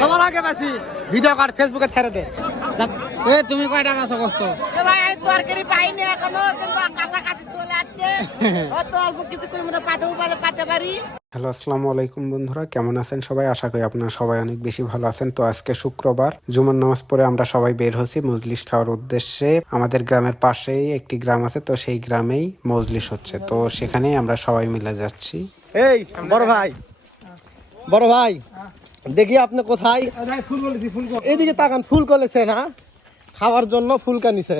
সবার আগে বেশি ভিডিও কাট ফেসবুকে ছেড়ে দে। এ তুমি কয় টাকা আছো কষ্ট? ভাই আমি তরকারি পাইনি এখনও কিন্তু কাছাকাছি চলে আসছে। অত অল্প কিছু করে পাতেও পারে পাতে পারি। হ্যালো আসসালামু আলাইকুম বন্ধুরা কেমন আছেন সবাই? আশা করি আপনারা সবাই অনেক বেশি ভালো আছেন। তো আজকে শুক্রবার জুমার নামাজ পড়ে আমরা সবাই বের হচ্ছি মজলিস খাওয়ার উদ্দেশ্যে। আমাদের গ্রামের পাশেই একটি গ্রাম আছে তো সেই গ্রামেই মজলিস হচ্ছে। তো সেখানেই আমরা সবাই মিলে যাচ্ছি। এই বড় ভাই। বড় ভাই। দেখি আপনি কোথায়? এদিকে তাকান ফুল করেছে না খাওয়ার জন্য ফুল কানিছে।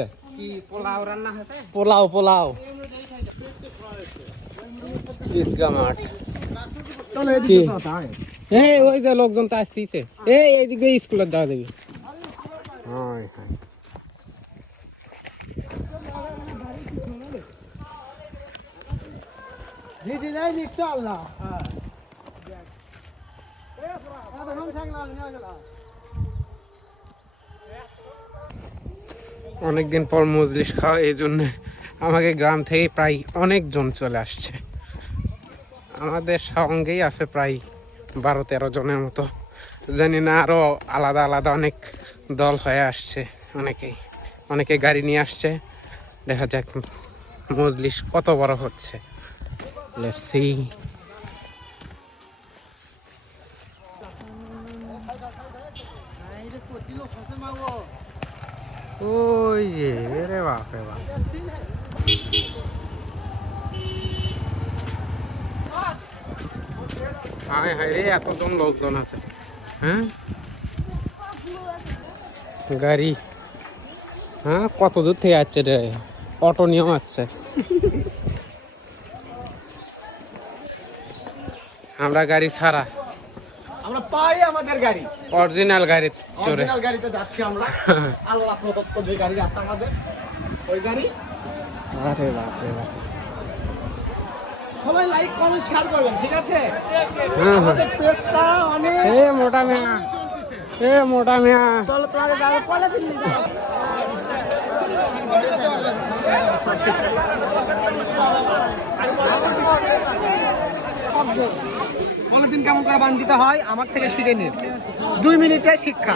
পোলাও পোলাও ঈদগা মাঠ। ওই যে লোকজন তো আসতেছে এই এইদিকে স্কুলে যাওয়া দেবি হয়, হয়। দিদি যাই অনেকদিন পর মজলিস খাওয়া, এই জন্য আমাকে গ্রাম থেকে প্রায় অনেকজন চলে আসছে। আমাদের সঙ্গেই আছে প্রায় বারো তেরো জনের মতো। জানি না আরও আলাদা আলাদা অনেক দল হয়ে আসছে অনেকেই অনেকে গাড়ি নিয়ে আসছে। দেখা যাক মজলিস কত বড় হচ্ছে। লেটস ওই রে বাপ। রে রে, এতজন লোকজন আছে। হ্যাঁ? গাড়ি। হ্যাঁ কত দূর থেকে আসছে রে? অটো নিয়েও আসছে। আমরা গাড়ি ছাড়া। আমরা পাই আমাদের গাড়ি। অরিজিনাল গাড়ি চড়ে অরিজিনাল গাড়িতে যাচ্ছি আমরা। আল্লাহ প্রদত্ত যে গাড়ি আছে আমাদের ওই গাড়ি। আরে বাপ রে বাপ। সবাই লাইক কমেন্ট শেয়ার করবেন ঠিক আছে? হ্যাঁ হ্যাঁ। আমাদের পেজটা অনেক এ মোটা মিয়া। এ মোটা মিয়া। চল প্লারে যাবে পলে দিল্লি পলিথিন কেমন করে বান দিতে হয়, আমার থেকে শিখে নিন। দুই মিনিটে শিক্ষা।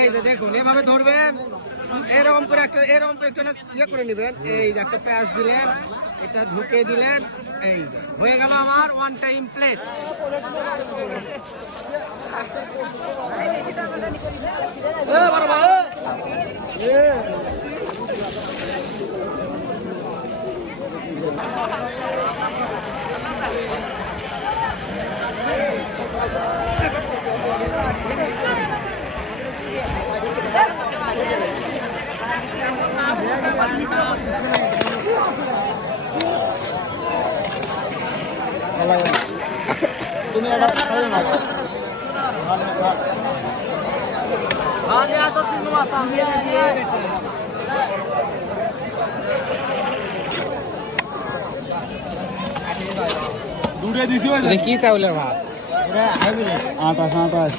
এই যে দেখুন, এভাবে ধরবেন, এরকম করে একটা এরকম করে একটা ইয়ে করে নেবেন। এই যে একটা প্যাঁচ দিলেন, এটা ঢুকে দিলেন, এই হয়ে গেল আমার ওয়ান টাইম প্লেট বড় ভাই এ। এটা কি চাউলের ভাত আটাশ আটাশ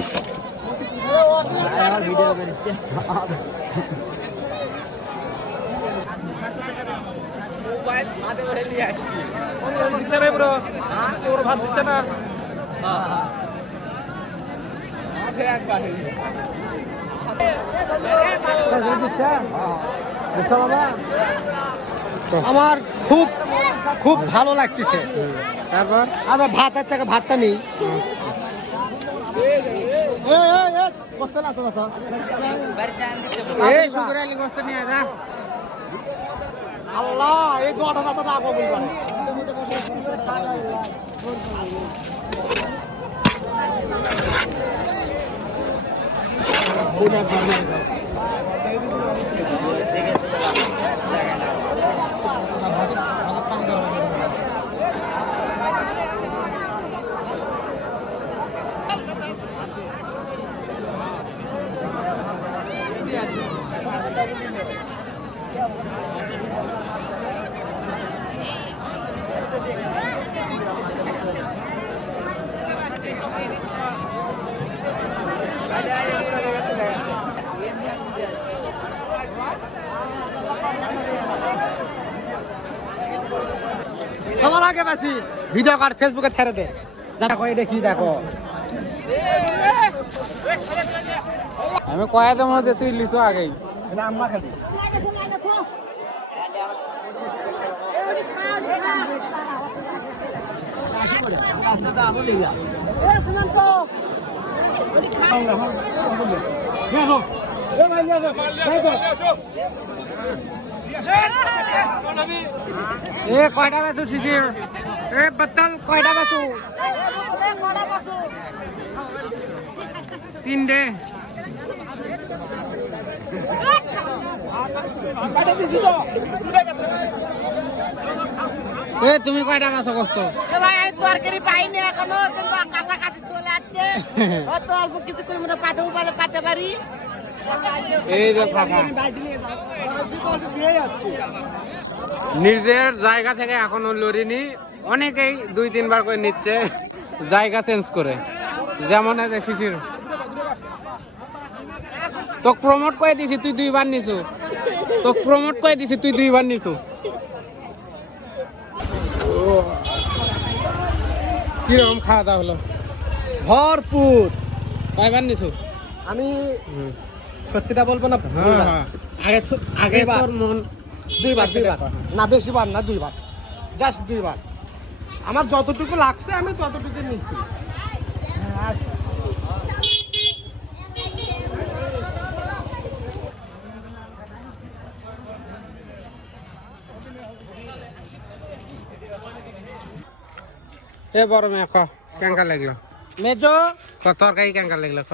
আমার খুব খুব ভালো লাগতেছে। তারপর? আচ্ছা ভাতের থেকে ভাতটা নেই। এই শুকুর আলী গোস্ত নিয়ে যা। এই দোয়াটা কথা না সবার আগে বেশি ভিডিও কাট ফেসবুকে ছেড়ে দে দেখো এটা কি দেখো আমি কয়াদের মধ্যে তুই লিসো আগেই এটা আম্মা খাবি এ কয়টা বেচু শিশির এ বত্তল কয়টা বেচু তিনটে। এ তুমি কয়টা বেচো কষ্ট? এ ভাই আমি তরকারি পাইনি এখনও কিন্তু কাছাকাছি চলে আসছে অত অল্প কিছু করে পাঠাবো পারে পাঠাতে পারি এই যে ফাঁকা। নিজের জায়গা থেকে এখনও লড়িনি। অনেকেই দুই তিনবার করে নিচ্ছে জায়গা চেঞ্জ করে। যেমন শিশির। তোকে প্রমোট করে দিছি তুই দুইবার নিছু। তোকে প্রমোট করে দিছি তুই দুইবার নিছু। কীরকম খাওয়া দাওয়া হলো? ভরপুর। কয়বার নিছু? আমি সত্যিটা বলব না হ্যাঁ হ্যাঁ। আগে আগে। তোর মন দুইবার দুইবার। না বেশিবার না দুইবার। জাস্ট দুইবার। আমার যতটুকু লাগছে আমি ততটুকু নিচ্ছি। এ বড় মেয়ে কেঙ্কা লাগল? মেজো। ক তরকারি কেঙ্কা লাগল ক?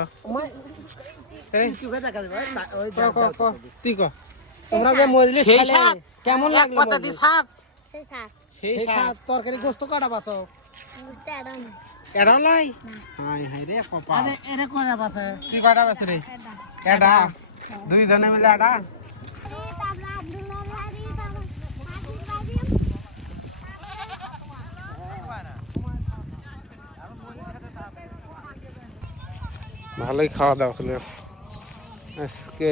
তুই ক। তোমরা যে সাপ। কেমন লাগল? সাপ। সেই সাপ। সেই সাপ। তরকারি গোস্ত কাটা বাসো? এডা লাই হাই হাই রে কপা আরে এরে কোনা বাসে? তুই কয়টা বেছ রে? এডা। দুই জনে মিলে এডা। ভালোই খাওয়া দাওয়া হলো। আজকে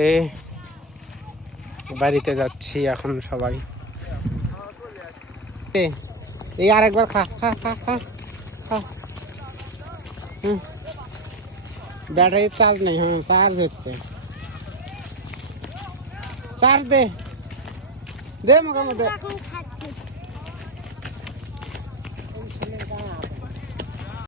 বাড়িতে যাচ্ছি এখন সবাই। এই আরেকবার খা খা খা খা খা। হুম। ব্যাটারি চার্জ নেই হ্যাঁ চার্জ হচ্ছে। চার্জ দে। দে মোকে মধ্যে এখন খাচ্ছি